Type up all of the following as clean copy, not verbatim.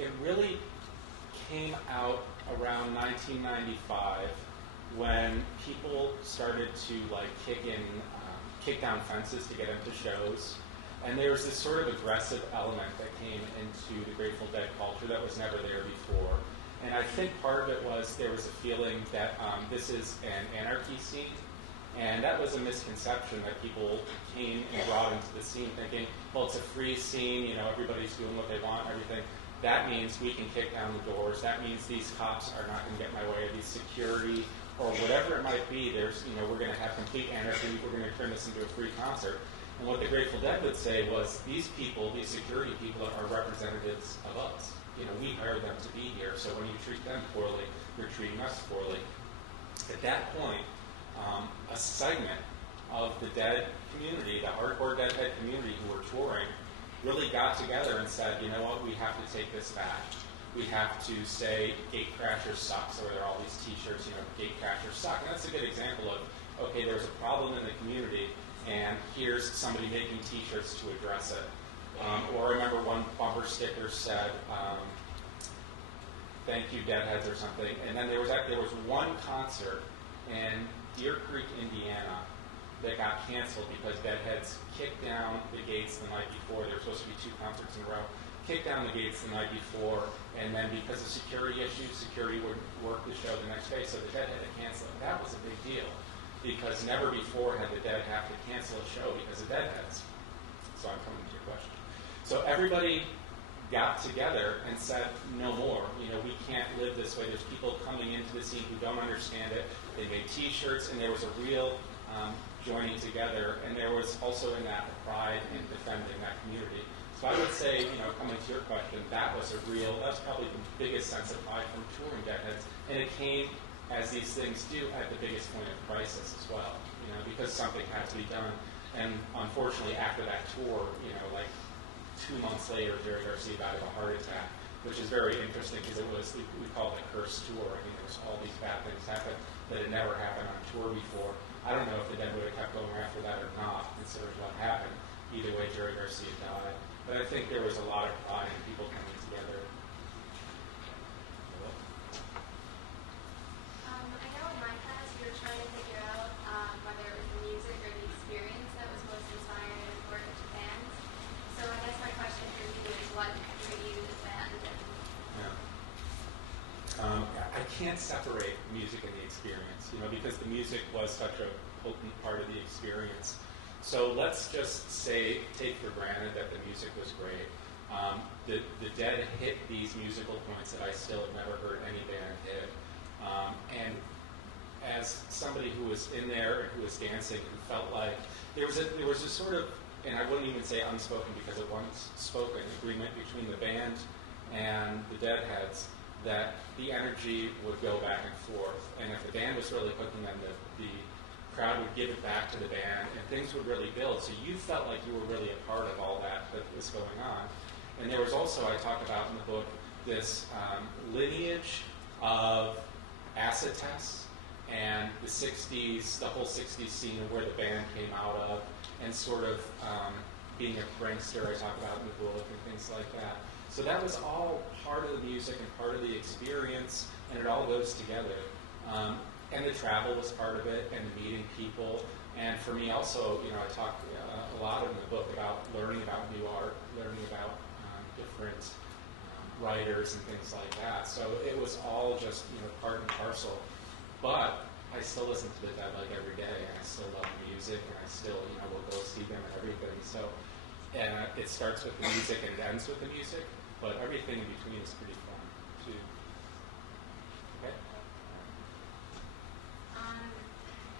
it really came out around 1995 when people started to like kick down fences to get into shows. And there was this sort of aggressive element that came into the Grateful Dead culture that was never there before. And I think part of it was there was a feeling that this is an anarchy scene. And that was a misconception that people came and brought into the scene thinking, well, it's a free scene, you know, everybody's doing what they want, everything. That means we can kick down the doors. That means these cops are not going to get in my way, these security, or whatever it might be. There's, you know, we're going to have complete anarchy. We're going to turn this into a free concert. And what the Grateful Dead would say was, these people, these security people, are representatives of us. You know, we hired them to be here. So when you treat them poorly, you're treating us poorly. At that point, a segment of the Dead community, the hardcore Deadhead community who were touring, really got together and said, you know what, we have to take this back. We have to say Gatecrashers suck, so there are all these t-shirts, you know, Gatecrashers suck. And that's a good example of, okay, there's a problem in the community, and here's somebody making t-shirts to address it. Or I remember one bumper sticker said, thank you, Deadheads, or something. And then there was one concert in Deer Creek, Indiana, that got canceled because Deadheads kicked down the gates the night before. There were supposed to be 2 concerts in a row. Kicked down the gates the night before, and then because of security issues, security would work the show the next day, so the Dead had to cancel it. That was a big deal, because never before had the Dead have to cancel a show because of Deadheads. So I'm coming to your question. So everybody got together and said, no more. You know, we can't live this way. There's people coming into the scene who don't understand it. They made t-shirts, and there was a real joining together, and there was also in that pride in defending that community. So I would say, you know, coming to your question, that's probably the biggest sense of pride from touring Deadheads, and it came, as these things do, at the biggest point of crisis as well, you know, because something had to be done. And unfortunately, after that tour, you know, like 2 months later, Jerry Garcia died of a heart attack, which is very interesting because it was, we call it a cursed tour. I mean, there was all these bad things happen that had never happened on tour before. I don't know if the Dead would have kept going after that or not, considering what happened. Either way, Jerry Garcia died. But I think there was a lot of pride in people coming together. I know in my class you were trying to figure out whether it was the music or the experience that was most inspiring and important to fans. So I guess my question for you is, what drew you to the band? I can't separate music and the experience, you know, because the music was such a potent part of the experience. So let's just say, take for granted that the music was great. The Dead hit these musical points that I still have never heard any band hit. And as somebody who was in there and who was dancing and felt like there was a sort of, and I wouldn't even say unspoken because it wasn't spoken, agreement between the band and the Deadheads that the energy would go back and forth. And if the band was really cooking, then the crowd would give it back to the band, and things would really build. So you felt like you were really a part of all that was going on. And there was also, I talk about in the book, this lineage of acid tests and the 60s, the whole 60s scene of where the band came out of, and sort of being a prankster, I talk about in the book, and things like that. So that was all part of the music and part of the experience, and it all goes together. And the travel was part of it, and the meeting people. And for me also, you know, I talk a lot in the book about learning about new art, learning about different writers and things like that. So it was all just, you know, part and parcel. But I still listen to the Dead like every day, and I still love music, and I still, you know, will go see them and everything. So it starts with the music and it ends with the music, but everything in between is pretty fun too. Okay.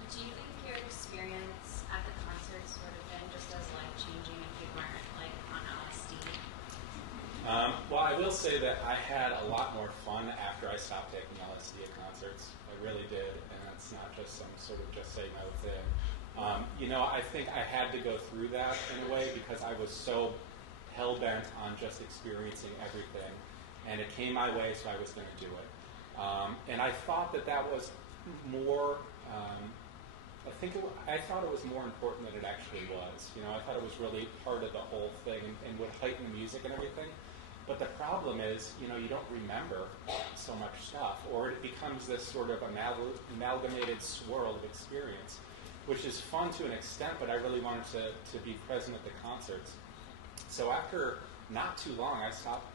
Do you think your experience at the concert sort of been just as life-changing if you weren't like on LSD? Well, I will say that I had a lot more fun after I stopped taking LSD at concerts. I really did, and that's not just some sort of just say no thing. You know, I think I had to go through that in a way because I was so hell-bent on just experiencing everything, and it came my way, so I was going to do it. And I thought that was more. I thought it was more important than it actually was. You know, I thought it was really part of the whole thing and would heighten the music and everything. But the problem is, you don't remember so much stuff, or it becomes this sort of amalgamated swirl of experience, which is fun to an extent, but I really wanted to be present at the concerts. So after not too long, I stopped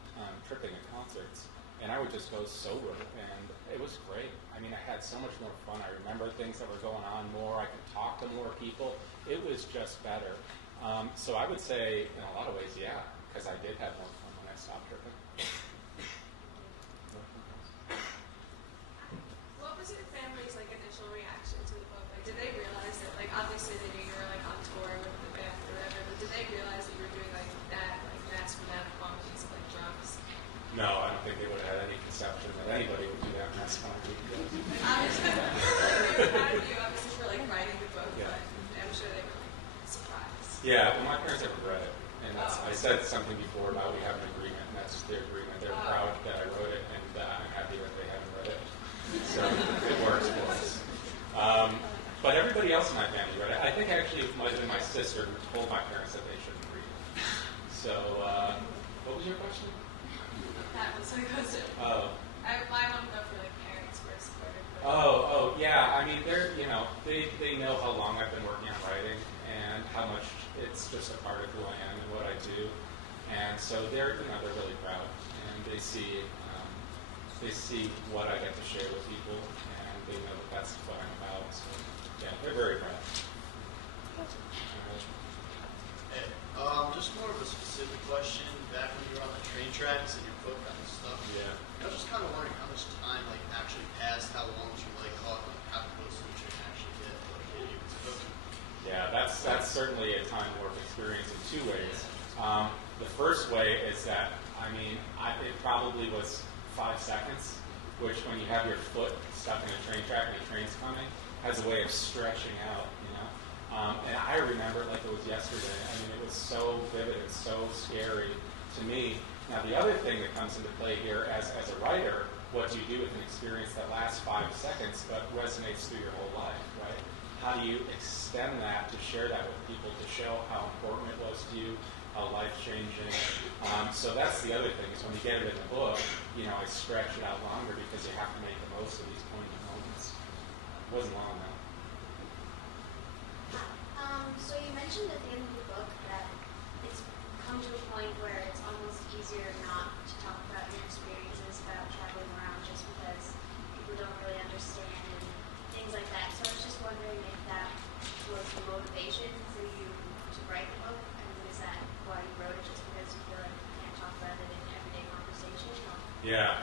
tripping at concerts, and I would just go sober, and it was great. I mean, I had so much more fun. I remember things that were going on more. I could talk to more people. It was just better. So I would say, in a lot of ways, yeah, because I did have more fun when I stopped tripping. What was your family's initial reaction to the book? Did they realize that obviously they knew you were on tour with the band or whatever, but did they realize that you were doing that mass amount of quantities of drugs? No, I don't think they would have had any conception that anybody would do that mass quantity. Obviously, they were proud of you, obviously, for writing the book, Yeah. but I'm sure they were surprised. Yeah, well, my parents haven't read it, and I said something before about we have an agreement, and that's just their agreement. They're proud that I wrote it, and I'm happy that they haven't read it. So it works for us. But everybody else in my family read it. I think actually it might have been my sister who told my parents that they shouldn't read it. So, what was your question? That was my question. Oh. I want to know if parents were supportive. Oh, yeah. I mean, they know how long I've been working on writing and how much it's just a part of who I am and what I do, and so they're really proud, and they see what I get to share with people, and they know that that's what I'm about. So yeah, they're very proud. Hey, just more of a specific question. Back when you were on the train tracks and your book on this stuff, Yeah. I was just kind of wondering how much time actually passed, how long did you call it, how close did you actually get you to book? Yeah, that's certainly a time warp experience in two ways. The first way is that, it probably was 5 seconds, which when you have your foot stuck in a train track and a train's coming, has a way of stretching out, and I remember it like it was yesterday. It was so vivid, it's so scary to me. Now, the other thing that comes into play here as a writer, what do you do with an experience that lasts 5 seconds but resonates through your whole life, right? How do you extend that to share that with people, to show how important it was to you, how life-changing? So that's the other thing, is when you get it in the book, I stretch it out longer because you have to make the most of these poignant moments. It wasn't long enough. So you mentioned at the end of the book that it's come to a point where it's almost easier not to talk about your experiences about traveling around just because people don't really understand and things like that. So I was just wondering if that was the motivation for you to write the book, and is that why you wrote it, just because you feel like you can't talk about it in everyday conversation? Or? Yeah.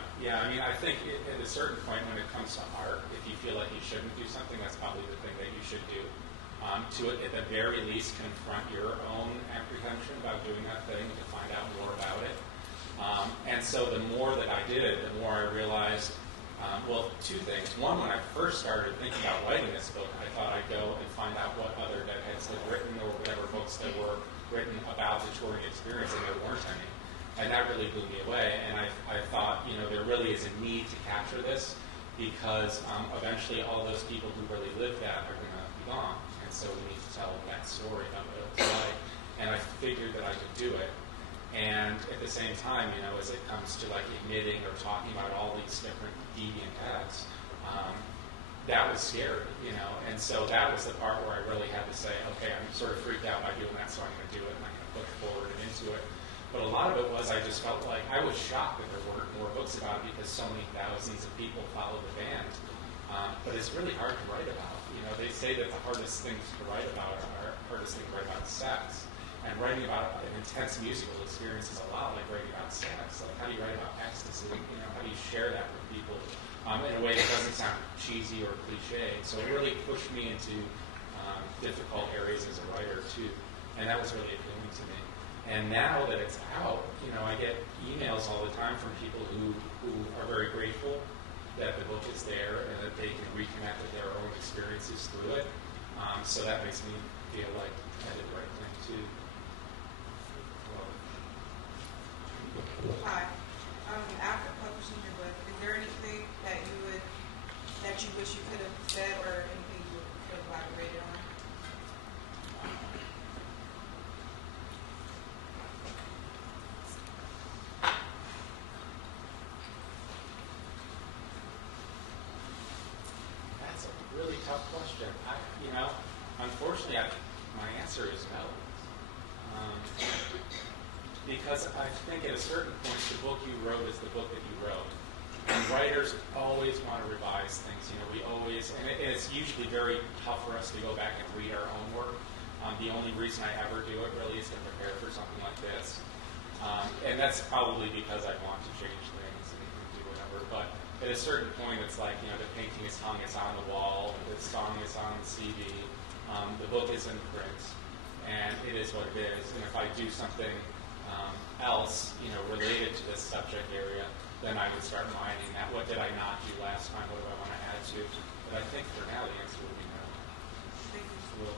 I think at a certain point when it comes to art, if you feel like you shouldn't do something, that's probably the thing that you should do. To at the very least confront your own apprehension about doing that thing, to find out more about it. And so the more that I did, the more I realized, two things. One, when I first started thinking about writing this book, I thought I'd go and find out what other Deadheads had written, or whatever books that were written about the touring experience, and there weren't any. And that really blew me away. And I thought, there really is a need to capture this, because eventually all those people who really lived that are going to be gone. And so we need to tell that story about what it was like. And I figured that I could do it. And at the same time, as it comes to admitting or talking about all these different deviant acts, that was scary, And so that was the part where I really had to say, okay, I'm sort of freaked out by doing that, so I'm going to do it, and I'm going to push forward and into it. But a lot of it was, I just felt like I was shocked that there weren't more books about it, because so many thousands of people follow the band. But it's really hard to write about. They say that the hardest things to write about is sex. And writing about an intense musical experience is a lot like writing about sex. Like, how do you write about ecstasy? How do you share that with people in a way that doesn't sound cheesy or cliche? So it really pushed me into difficult areas as a writer, too. And that was really appealing to me. And now that it's out, I get emails all the time from people who are very grateful that the book is there and that they can reconnect with their own experiences through it. So that makes me feel like I did the right thing, too. Hi. After publishing your book, is there anything that you wish you could have said, or anything you could have elaborated on? because I think at a certain point, the book you wrote is the book that you wrote. And writers always want to revise things. You know, we always, and it's usually very tough for us to go back and read our own work. The only reason I ever do it really is to prepare for something like this. And that's probably because I want to change things and do whatever. But at a certain point, it's like, you know, the painting is hung, it's on the wall, the song is on the CD, the book is in print, and it is what it is. And if I do something else, you know, related to this subject area, then I would start mining that. What did I not do last time? What do I want to add to? But I think for now, the answer would be no. Thank you. Well,